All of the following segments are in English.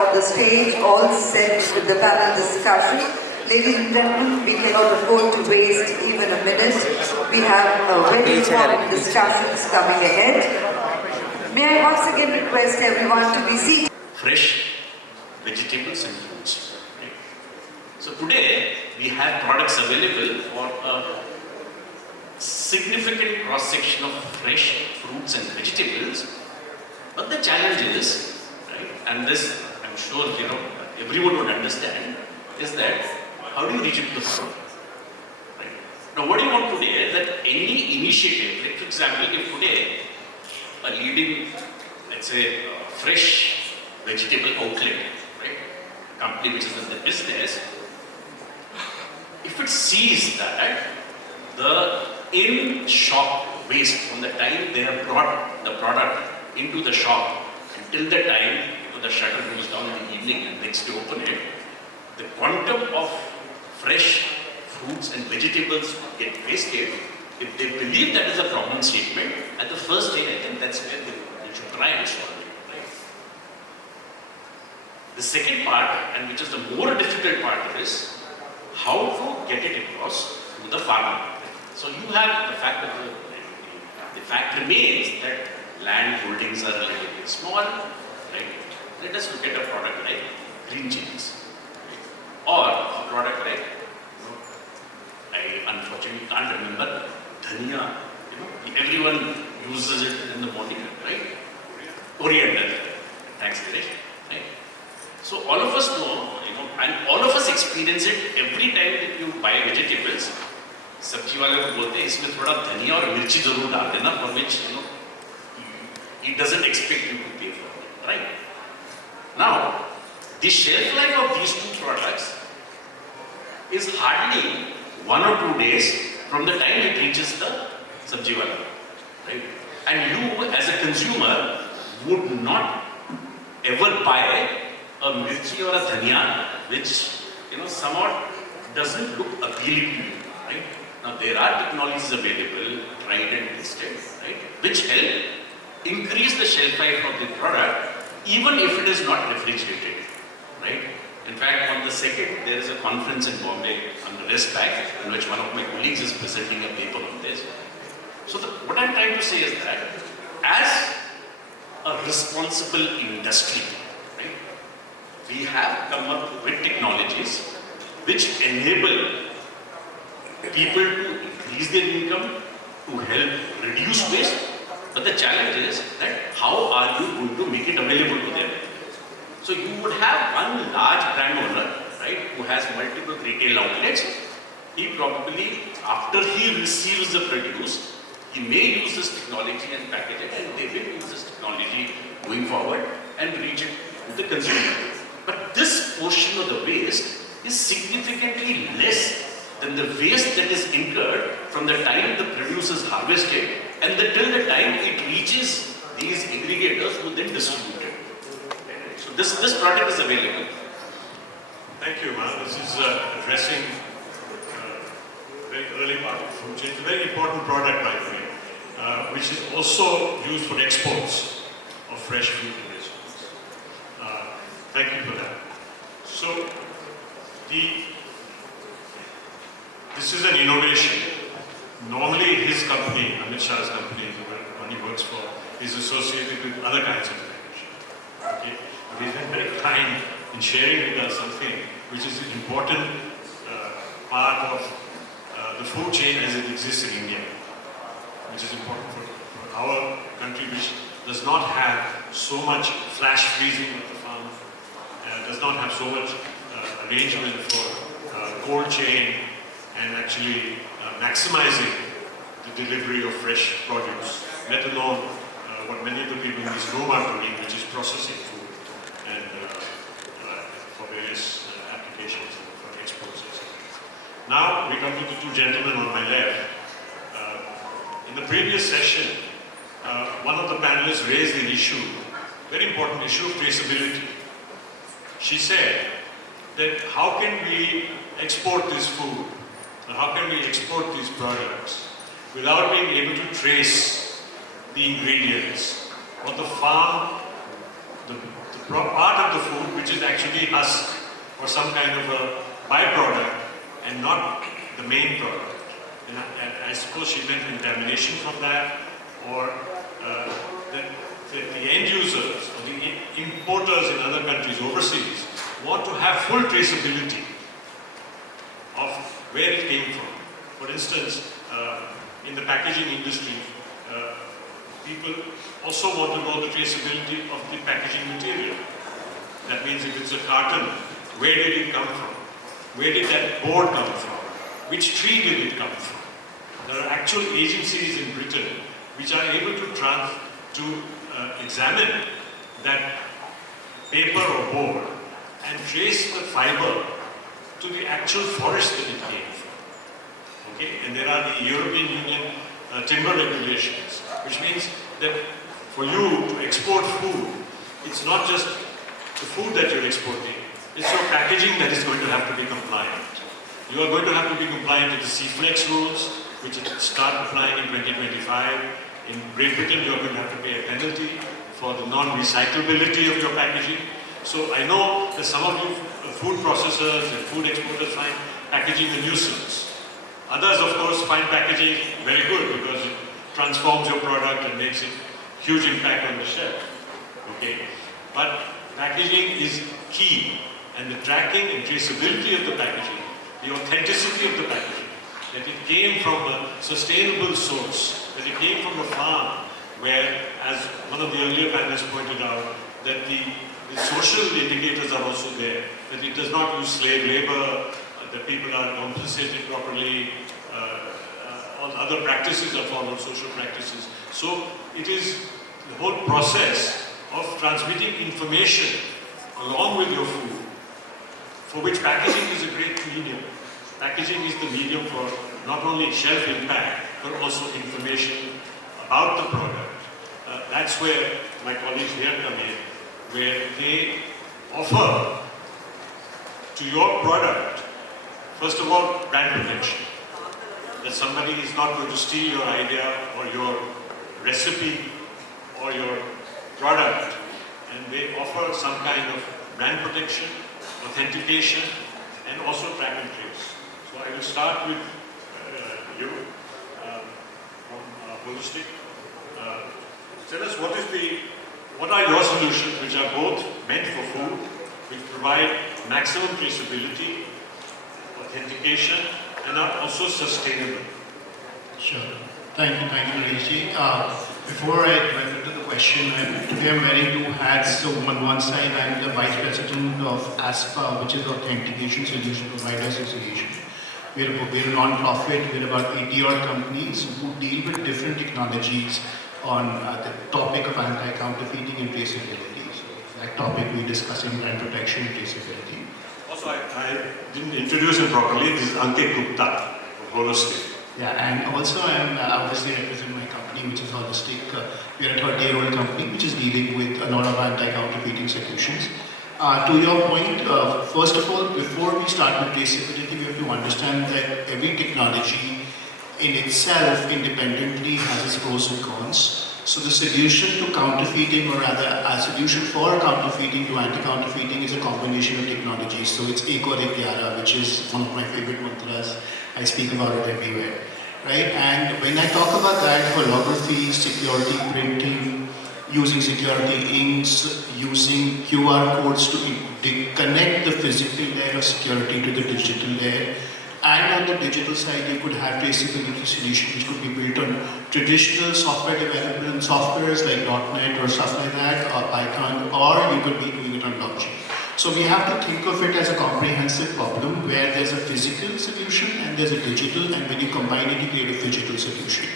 The stage all set with the panel discussion. Ladies and gentlemen, we cannot afford to waste even a minute. We have very important discussions coming ahead. May I once again request everyone to be seated. Fresh vegetables and fruits. Right? So today we have products available for a significant cross-section of fresh fruits and vegetables. But the challenge is, right, and this I'm sure everyone would understand, is that how do you reach it to the farmer? Right? Now what do you want today is that any initiative, like for example, if today a leading, let's say, fresh vegetable outlet, right, company which is in the business, if it sees that the in-shop waste from the time they have brought the product into the shop until the time the shutter goes down in the evening and next to open it, the quantum of fresh fruits and vegetables get wasted. If they believe that is a problem statement, at the first stage, I think that's where they should try and solve it. Right? The second part, and which is the more difficult part, is how to get it across to the farmer. So you have the fact that the fact remains that land holdings are relatively small, right? Let us look at a product like green chilies, right? Or a product like, I unfortunately can't remember, dhania. Everyone uses it in the morning, right? Coriander. Thanks, Dinesh. Right? So all of us know, and all of us experience it every time that you buy vegetables. सब्जी वाले को बोलते हैं इसमें थोड़ा धनिया और मिर्ची जरूर डाल देना, for which it doesn't expect you to pay for it, right? Now, the shelf life of these two products is hardly 1 or 2 days from the time it reaches the sabji wala, right? And you, as a consumer, would not ever buy a mirchi or a dhania which somewhat doesn't look appealing to you, right? Now, there are technologies available, tried and tested, right, which help increase the shelf life of the product, even if it is not refrigerated, right? In fact, on the second, there is a conference in Bombay on the rest back, in which one of my colleagues is presenting a paper on this. So what I'm trying to say is that, as a responsible industry, right, we have come up with technologies which enable people to increase their income, to help reduce waste. But the challenge is that how are you going to make it available to them? So you would have one large brand owner, right, who has multiple retail outlets. He probably, after he receives the produce, he may use this technology and package it, and they will use this technology going forward and reach it to the consumer. But this portion of the waste is significantly less than the waste that is incurred from the time the produce is harvested and till the time it reaches these aggregators who then distribute it. So this product is available. Thank you, man. This is addressing a very early part of food chain. It's a very important product, by the way, which is also used for exports of fresh fruit and vegetables. Thank you for that. So, this is an innovation. Normally, his company, Amit Shah's company, the one he works for, is associated with other kinds of innovation. Okay? But he's been very kind in sharing with us something which is an important part of the food chain as it exists in India, which is important for our country, which does not have so much flash freezing of the farm, does not have so much arrangement for cold chain and actually maximizing the delivery of fresh produce, let alone what many of the people in this room are doing, which is processing food and for various applications for exports, etc. Now we come to the two gentlemen on my left. In the previous session, one of the panelists raised the issue, very important issue of traceability. She said that how can we export this food? How can we export these products without being able to trace the ingredients or the farm, the part of the food which which is actually husk or some kind of a byproduct and not the main product. And I suppose she meant contamination from that, or that the end users or the importers in other countries overseas want to have full traceability of where it came from. For instance, in the packaging industry, people also want to know the traceability of the packaging material. That means if it's a carton, where did it come from? Where did that board come from? Which tree did it come from? There are actual agencies in Britain which are able to examine that paper or board and trace the fiber to the actual forest that it came from. Okay? And there are the European Union timber regulations, which means that for you to export food, it's not just the food that you're exporting, it's your packaging that is going to have to be compliant. You are going to have to be compliant with the Uflex rules, which start applying in 2025. In Great Britain, you're going to have to pay a penalty for the non-recyclability of your packaging. So I know that some of you food processors and food exporters find packaging a nuisance. Others, of course, find packaging very good because it transforms your product and makes it huge impact on the shelf. Okay? But packaging is key, and the tracking and traceability of the packaging, the authenticity of the packaging, that it came from a sustainable source, that it came from a farm where, as one of the earlier panelists pointed out, that the social indicators are also there, that it does not use slave labor, that people are compensated properly, all other practices are followed, social practices. So it is the whole process of transmitting information along with your food, for which packaging is a great medium. Packaging is the medium for not only shelf impact, but also information about the product. That's where my colleagues here come in, where they offer to your product, first of all, brand protection. That somebody is not going to steal your idea or your recipe or your product, and they offer some kind of brand protection, authentication, and also track and trace. So I will start with you from Holostik. Tell us what are your solutions which are both meant for food, which provide maximum traceability, authentication, and are also sustainable. Sure. Thank you, Rishi. Before I dive into the question, today I'm wearing two hats. So on one side, I'm the Vice President of ASPA, which is Authentication Solution Providers Association. We're a non-profit. We're about 80-odd companies who deal with different technologies on the topic of anti-counterfeiting and traceability. So that topic we're discussing, brand protection and traceability. Also, I didn't introduce him properly. This is Ankit Gupta of Holostik. Yeah, and also I'm obviously represent my company, which is Holostik. We're a 30-year-old company which is dealing with a lot of anti-counterfeiting solutions. To your point, first of all, before we start with traceability, we have to understand that every technology in itself independently has its pros and cons. So the solution to counterfeiting, or rather a solution for counterfeiting to anti-counterfeiting, is a combination of technologies. So it's Eko Kyara, which is one of my favorite mantras. I speak about it everywhere, right? And when I talk about that, holography, security printing, using security inks, using QR codes to connect the physical layer of security to the digital layer. And on the digital side, you could have traceability solutions which could be built on traditional software development softwares like .NET or stuff like that, or Python, or you could be doing it on blockchain. So we have to think of it as a comprehensive problem where there's a physical solution and there's a digital, and when you combine it, you create a digital solution.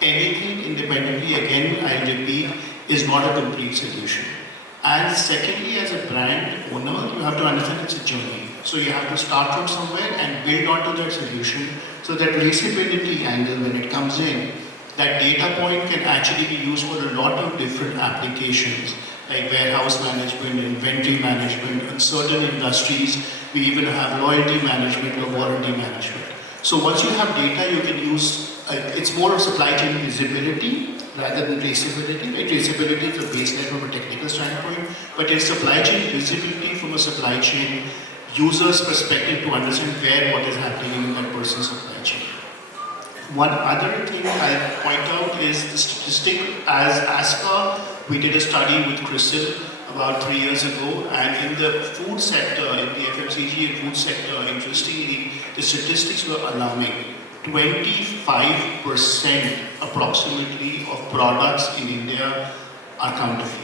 Anything independently, again, I'll repeat, is not a complete solution. And secondly, as a brand owner, you have to understand it's a journey. So you have to start from somewhere and build onto that solution, so that traceability angle, when it comes in, that data point can actually be used for a lot of different applications, like warehouse management, inventory management. In certain industries, we even have loyalty management or warranty management. So once you have data, you can use, it's more of supply chain visibility rather than traceability. Right? Traceability is a baseline from a technical standpoint, but it's supply chain visibility from from a supply chain user's perspective to understand where what is happening in that person's supply chain. One other thing I'll point out is the statistic. As ASCA, we did a study with Crystal about 3 years ago, and in the food sector, in the FMCG and food sector, interestingly, the statistics were alarming. 25% approximately of products in India are counterfeit.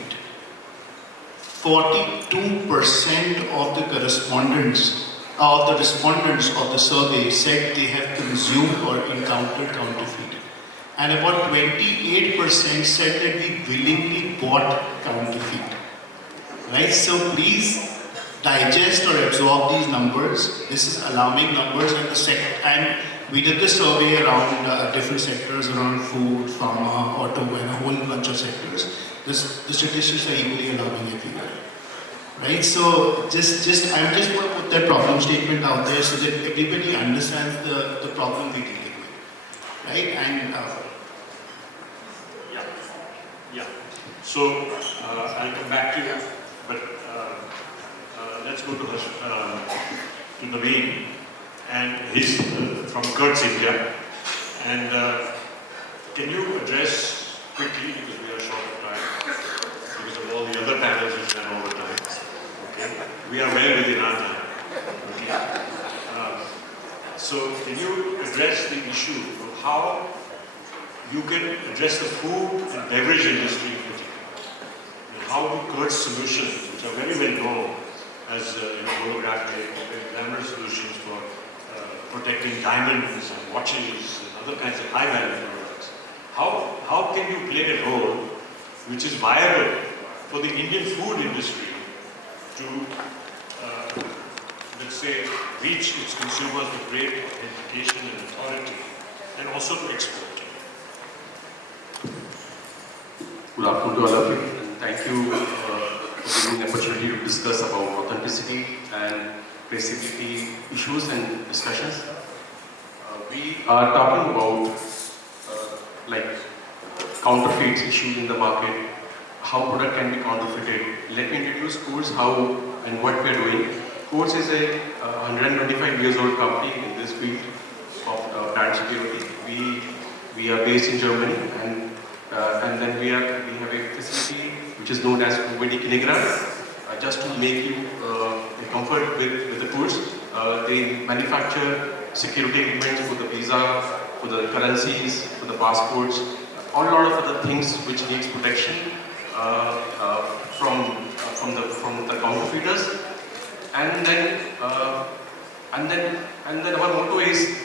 42% of the respondents of the survey said they have consumed or encountered counterfeit. And about 28% said that we willingly bought counterfeit. Right? So please digest or absorb these numbers. This is alarming numbers, and we did this survey around different sectors around food, pharma, auto, and a whole bunch of sectors. The statistics are equally alarming everywhere. Right? So I'm just going to put that problem statement out there so that everybody understands the problem we're dealing with. Right? And yeah. So I'll come back to you, but let's go to Naveen, and he's from KURZ India. And can you address quickly, because we are short of time, because of all the other panels which ran over time. Okay, we are well within our time. Okay. So can you address the issue of how you can address the food and beverage industry in particular, and how do KURZ solutions, which are very well known as holographic and glamour solutions for protecting diamonds and watches and other kinds of high-value products, how can you play a role which is viable for the Indian food industry to, let's say, reach its consumers with great authentication and authority, and also to export? Good afternoon to all of you, and thank you for giving the opportunity to discuss about authenticity and traceability issues and discussions. We are talking about counterfeit issues in the market, how product can be counterfeited. Let me introduce KURZ, how and what we are doing. KURZ is a 125 years old company in this field of brand security. We are based in Germany, and then we have a facility which is known as biodegradable. Just to make you comfort with the KURZ, they manufacture security equipment for the visa, for the currencies, for the passports, a lot of other things which needs protection from the counterfeiters. And then our motto is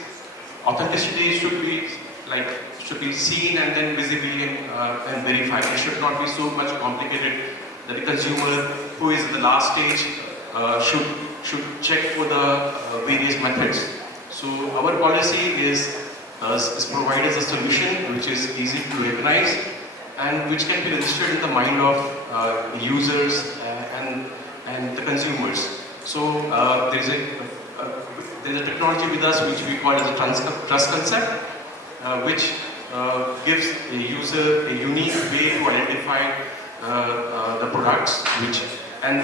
authenticity should be seen and then visibly and verified. It should not be so much complicated that the consumer who is in the last stage should check for the various methods. So our policy is provide us a solution which is easy to recognize and which can be registered in the mind of users and the consumers. So there is a technology with us which we call as a trust concept, which gives the user a unique way to identify the products. And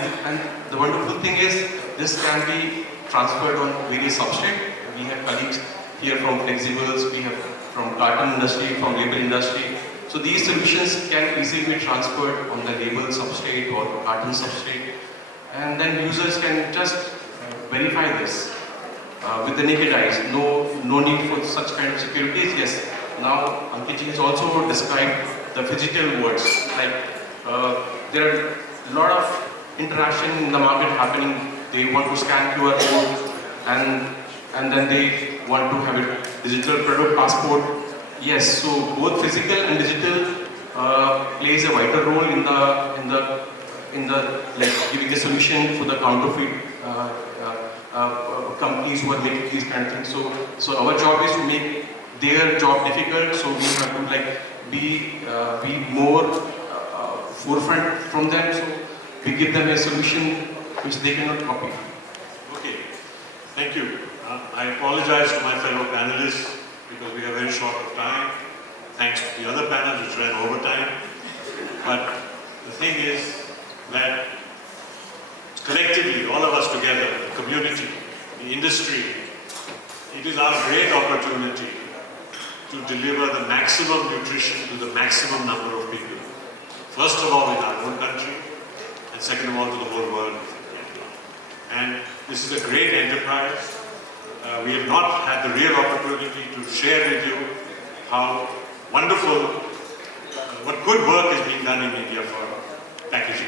the wonderful thing is this can be transferred on various substrates. We have colleagues here from flexibles, we have from carton industry, from label industry. So these solutions can easily be transferred on the label substrate or carton substrate, and then users can just verify this with the naked eyes. No need for such kind of securities. Yes, now Ankit has also described the physical words. There are a lot of interaction in the market happening. They want to scan QR code and then they want to have a digital product passport. Yes, so both physical and digital plays a vital role in the giving a solution for the counterfeit companies who are making these kind of things. So our job is to make their job difficult. So we have to be more forefront from them. So we give them a solution which they cannot copy. Okay, thank you. I apologize to my fellow panelists because we are very short of time. Thanks to the other panels which ran over time. But the thing is that collectively, all of us together, the community, the industry, it is our great opportunity to deliver the maximum nutrition to the maximum number of people. First of all, in our own country, and second of all, to the whole world. And this is a great enterprise. We have not had the real opportunity to share with you how wonderful, what good work is being done in India for packaging.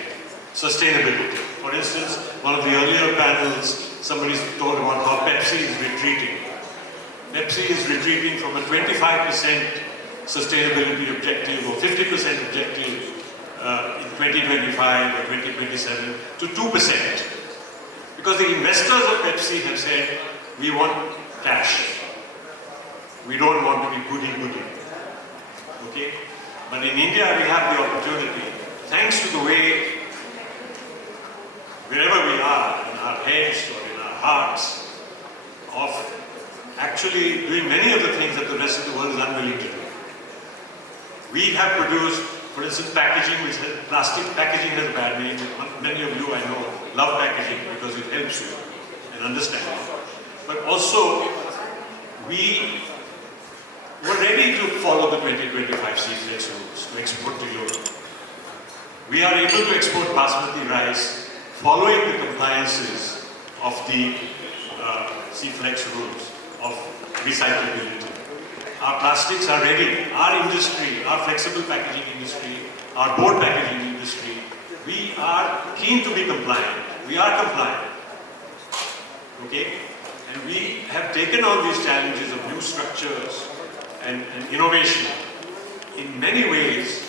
Sustainability. For instance, one of the earlier panels, somebody told about how Pepsi is retreating. Pepsi is retreating from a 25% sustainability objective or 50% objective in 2025 or 2027 to 2%. Because the investors of Pepsi have said, we want cash. We don't want to be goody-goody. Okay? But in India, we have the opportunity, thanks to the way, wherever we are, in our heads or in our hearts, of actually doing many of the things that the rest of the world is unwilling to do. We have produced, for instance, packaging, which has, plastic packaging has a bad name. Many of you, I know, love packaging because it helps you in understanding. But also, we were ready to follow the 2025 Uflex rules to export to Europe. We are able to export basmati rice following the compliances of the Uflex rules of recyclability. Our plastics are ready. Our industry, our flexible packaging industry, our board packaging industry, we are keen to be compliant. We are compliant. Okay? And we have taken on these challenges of new structures and innovation in many ways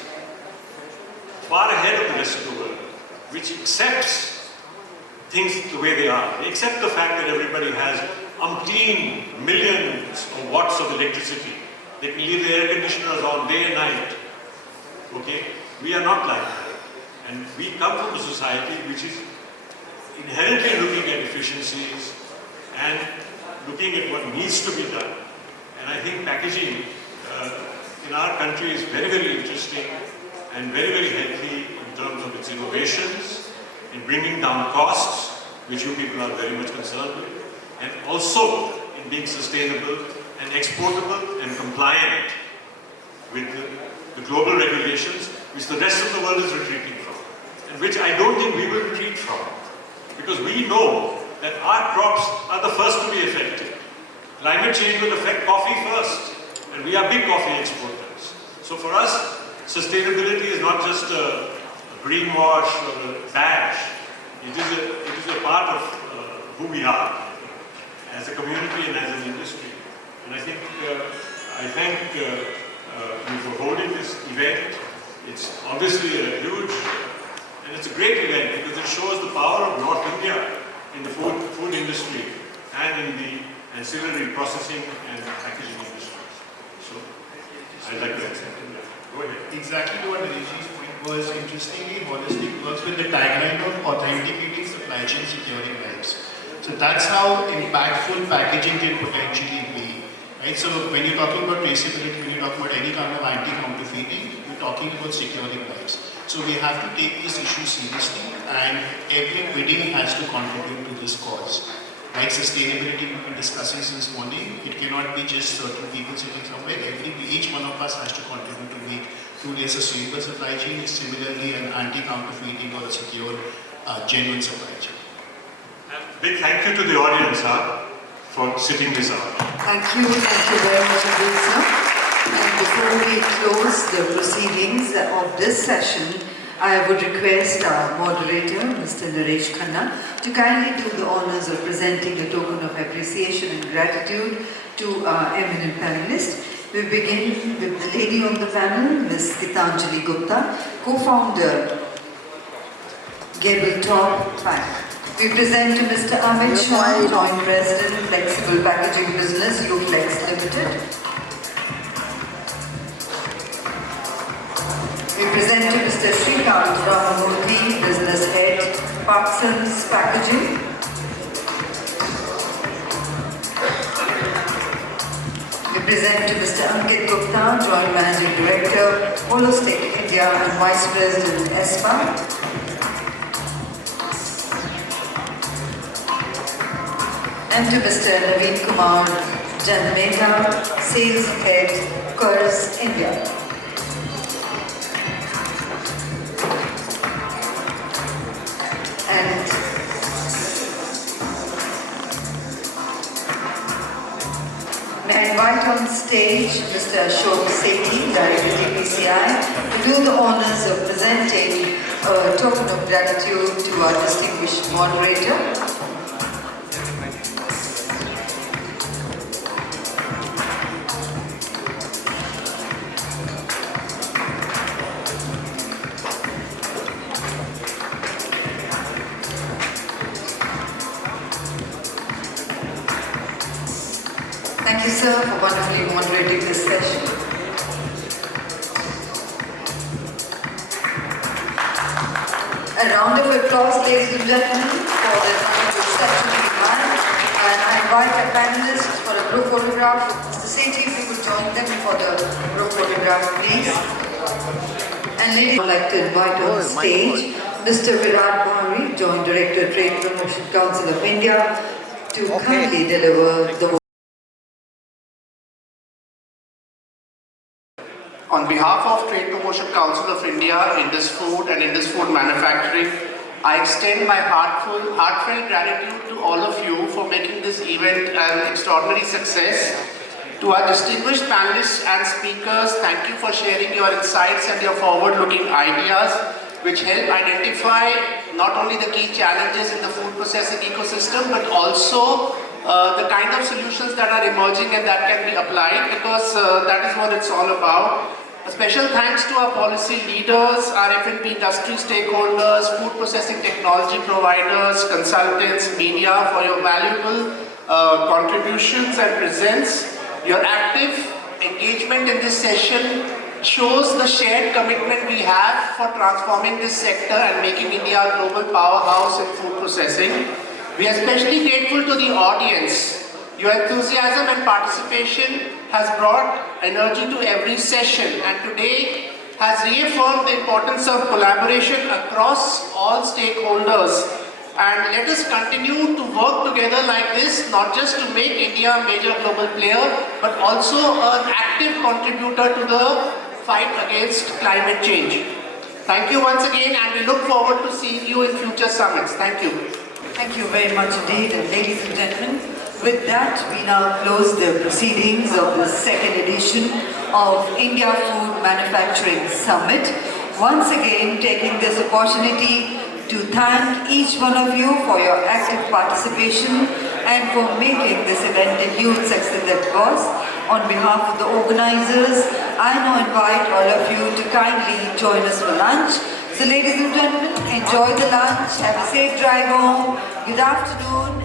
far ahead of the rest of the world, which accepts things the way they are. They accept the fact that everybody has umpteen millions of watts of electricity. They can leave the air conditioners on day and night. Okay? We are not like that. And we come from a society which is inherently looking at efficiencies and looking at what needs to be done. And I think packaging in our country is very, very interesting and very, very healthy in terms of its innovations, in bringing down costs, which you people are very much concerned with, and also in being sustainable and exportable and compliant with the global regulations which the rest of the world is retreating from, and which I don't think we will retreat from, because we know that our crops are the first to be affected. Climate change will affect coffee first, and we are big coffee exporters. So for us, sustainability is not just a greenwash or a badge. It is a part of who we are as a community and as an industry. And I think I thank you for holding this event. It's obviously a huge, and it's a great event because it shows the power of North India in the food industry and in the ancillary processing and packaging industries. So I'd like to accept it. Go ahead. Exactly what Naresh's point was. Interestingly, Holostik works with the tagline of authenticating supply chain, securing lives. So that's how impactful packaging can potentially be. Right? So when you're talking about traceability, when you're talking about any kind of anti-counterfeiting, you're talking about securing lives. So we have to take this issue seriously, and everybody has to contribute to this cause. Like sustainability we've been discussing since morning, it cannot be just certain people sitting somewhere. Each one of us has to contribute to make truly a sustainable supply chain, similarly an anti-counterfeiting or a secure, genuine supply chain. Big thank you to the audience for sitting this out. Thank you very much indeed, sir. And before we close the proceedings of this session, I would request our moderator, Mr. Naresh Khanna, to kindly do the honors of presenting a token of appreciation and gratitude to our eminent panelists. We begin with the lady on the panel, Ms. Gitanjali Gupta, co-founder, Gable Top Pack. We present to Mr. Amit Shah, Joint President, Flexible Packaging Business, Uflex Limited. We present to Mr. Srikanth Ramamurthy, Business Head, Parksons Packaging. We present to Mr. Ankit Gupta, Joint Managing Director, Holostik India and Vice President, ESPA. and to Mr. Naveen Kumar, Janmeda, Sales Head, KURZ, India. And may I invite on stage Mr. Ashok Sethi, Director DPCI, to do the honors of presenting a token of gratitude to our distinguished moderator. Thank you, sir, for wonderfully moderating this session. A round of applause, ladies and gentlemen, for the wonderful session we had. And I invite our panelists for a group photograph. Mr. Sethi, if you could join them for the group photograph, please. And ladies, I'd like to invite on stage Mr. Virat Bahari, Joint Director, Trade Promotion Council of India, to kindly deliver the. On behalf of Trade Promotion Council of India, Indus Food and Indus Food Manufacturing, I extend my heartfelt gratitude to all of you for making this event an extraordinary success. To our distinguished panelists and speakers, thank you for sharing your insights and your forward-looking ideas, which help identify not only the key challenges in the food processing ecosystem, but also the kind of solutions that are emerging and that can be applied, because that is what it's all about. A special thanks to our policy leaders, our F&B industry stakeholders, food processing technology providers, consultants, media for your valuable contributions and presence. Your active engagement in this session shows the shared commitment we have for transforming this sector and making India a global powerhouse in food processing. We are especially grateful to the audience. Your enthusiasm and participation has brought energy to every session, and today has reaffirmed the importance of collaboration across all stakeholders. And let us continue to work together like this, not just to make India a major global player, but also an active contributor to the fight against climate change. Thank you once again, and we look forward to seeing you in future summits. Thank you. Thank you very much indeed, and ladies and gentlemen, with that we now close the proceedings of the second edition of India Food Manufacturing Summit. Once again, taking this opportunity to thank each one of you for your active participation and for making this event a huge success that was. On behalf of the organizers, I now invite all of you to kindly join us for lunch. So ladies and gentlemen, enjoy the lunch, have a safe drive home, good afternoon.